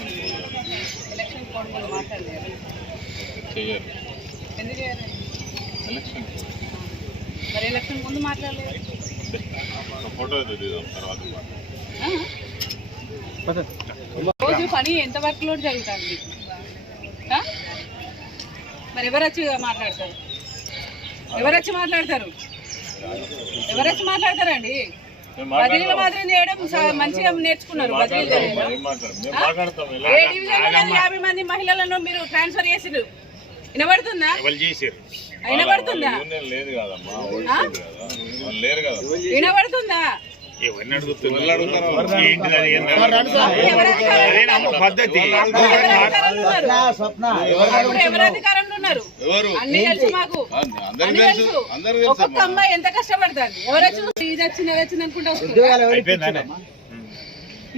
election code మీద మాట్లాడలేదు చెయ్యరు ఎందుకు చేయరు ఎలక్షన్ మరి ఎలక్షన్ ముందు మాట్లాడలేదు ఫోటో తీద్దాం తర్వాత రోజు పని ఎంత వర్క్ లోడ్ జరుగుతుంది మరి ఎవరు వచ్చి మాట్లాడతారు ఎవరు వచ్చి మాట్లాడతారండి బదిలీల మాత్రం చేయడం మంచిగా నేర్చుకున్నారు బదిలీలు ఏ డివిజన్ 50 మంది మహిళలను మీరు ట్రాన్స్ఫర్ చేసిరు వినబడుతుందా వినబడుతుందా ఎవరు అధికారంలో ఉన్నారు అన్ని తెలుసు మాకు ఒక్కొక్క అమ్మాయి ఎంత కష్టపడుతుంది ఎవరు వచ్చి ఇది వచ్చింది అది వచ్చింది అనుకుంటా వస్తుంది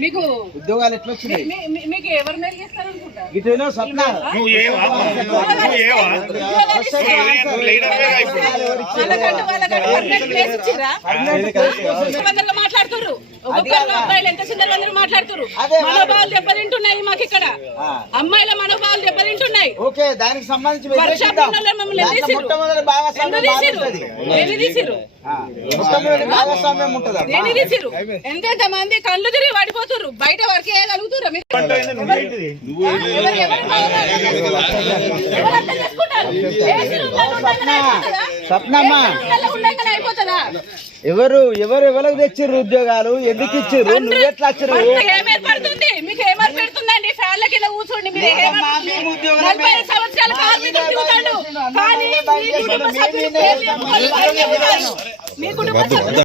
మీకు ఉద్యోగాలు ఎట్లా వచ్చినాయి మీకు ఎవరు మెరిగిస్తారు అనుకుంటా మాట్లాడుతున్నారు ఒక్కొక్కరు అబ్బాయిలు ఎంత చిన్న మాట్లాడుతున్నారు మనోభావాలు దెబ్బతింటున్నాయి మాకు ఇక్కడ అమ్మాయిల మనోభావాలు దెబ్బతింటున్నాయి దానికి సంబంధించి ఎంతెంత మంది కళ్ళు తిరిగి పడిపోతున్నారు బయట వరకు వేయగలుగుతారు అయిపోతుందా ఎవరు ఎవరికి తెచ్చిర్రు ఉద్యోగాలు ఎందుకు ఇచ్చిర్రు నువ్వు ఎట్లా వచ్చిర్రు ఏమేర్పడుతుంది మీకు ఏమేర్పెడుతుందండి ఫ్యాన్ల కింద కూర్చోండి మీరు 40 సంవత్సరాల కార్మికులు తిరుగుతాడు కానీ మీ కుటుంబ సభ్యులు